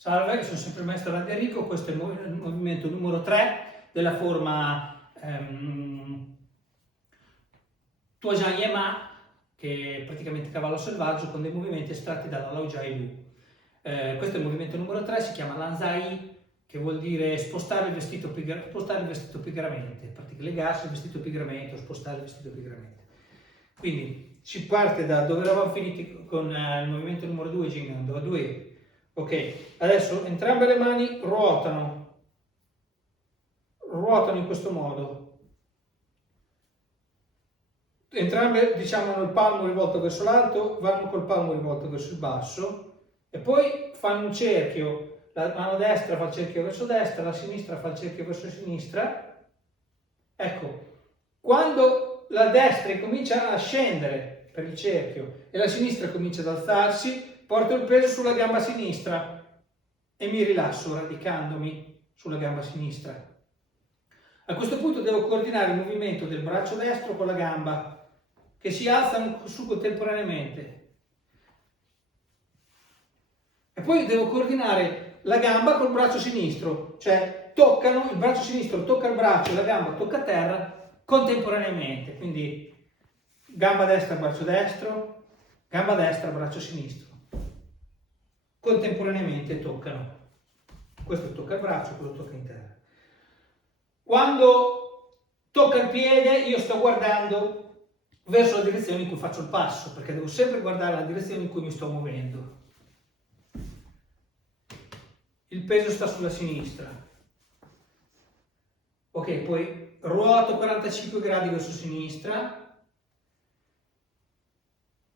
Salve, sono sempre il maestro Enrico, questo è il movimento numero 3 della forma Tuajan Yema, che è praticamente cavallo selvaggio con dei movimenti estratti dalla Lao Jai Lu. Questo è il movimento numero 3, si chiama Lanzai, che vuol dire spostare il vestito pigramente, praticamente legarsi il vestito pigramente o spostare il vestito pigramente. Quindi si parte da dove eravamo finiti con il movimento numero 2, girando a 2. Ok, adesso entrambe le mani ruotano in questo modo. Entrambe, diciamo, hanno il palmo rivolto verso l'alto, vanno col palmo rivolto verso il basso e poi fanno un cerchio. La mano destra fa il cerchio verso destra, la sinistra fa il cerchio verso sinistra. Ecco, quando la destra comincia a scendere per il cerchio e la sinistra comincia ad alzarsi, porto il peso sulla gamba sinistra e mi rilasso radicandomi sulla gamba sinistra. A questo punto devo coordinare il movimento del braccio destro con la gamba che si alzano su contemporaneamente. E poi devo coordinare la gamba col braccio sinistro, cioè il braccio sinistro tocca il braccio e la gamba tocca a terra contemporaneamente. Quindi gamba destra, braccio destro, gamba destra, braccio sinistro. Contemporaneamente toccano. Questo tocca il braccio, quello tocca in terra. Quando tocca il piede, io sto guardando verso la direzione in cui faccio il passo, perché devo sempre guardare la direzione in cui mi sto muovendo. Il peso sta sulla sinistra. Ok, poi ruoto 45 gradi verso sinistra,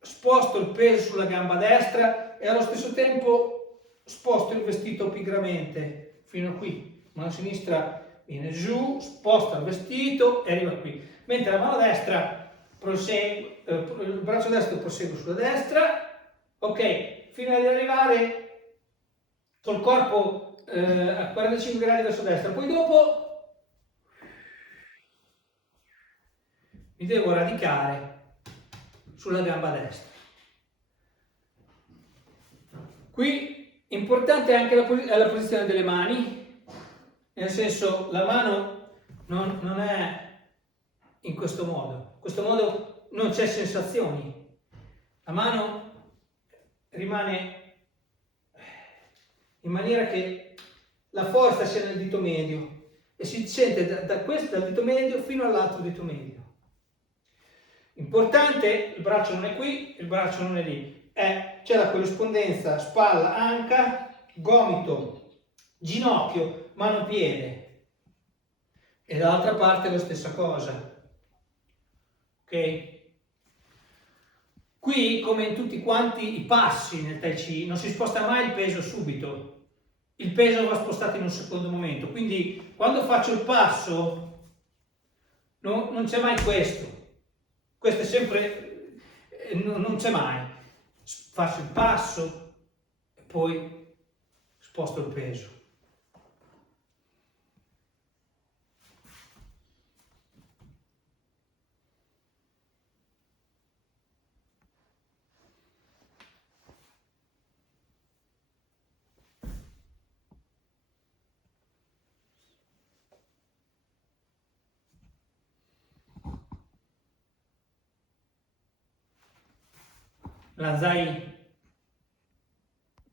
sposto il peso sulla gamba destra e allo stesso tempo sposto il vestito pigramente fino a qui. Mano sinistra viene giù, sposta il vestito e arriva qui. Mentre la mano destra prosegue, il braccio destro prosegue sulla destra, ok, fino ad arrivare col corpo a 45 gradi verso destra. Poi dopo mi devo radicare sulla gamba destra. Qui importante anche la posizione delle mani, nel senso la mano non è in questo modo. In questo modo non c'è sensazioni. La mano rimane in maniera che la forza sia nel dito medio e si sente dal dito medio fino all'altro dito medio. Importante, il braccio non è qui, il braccio non è lì. C'è la corrispondenza spalla, anca, gomito, ginocchio, mano, piede. E dall'altra parte la stessa cosa. Ok? Qui, come in tutti quanti i passi nel Tai Chi, non si sposta mai il peso subito. Il peso va spostato in un secondo momento. Quindi, quando faccio il passo, non c'è mai questo. Questo è sempre, non c'è mai. Faccio il passo e poi sposto il peso. Lanzai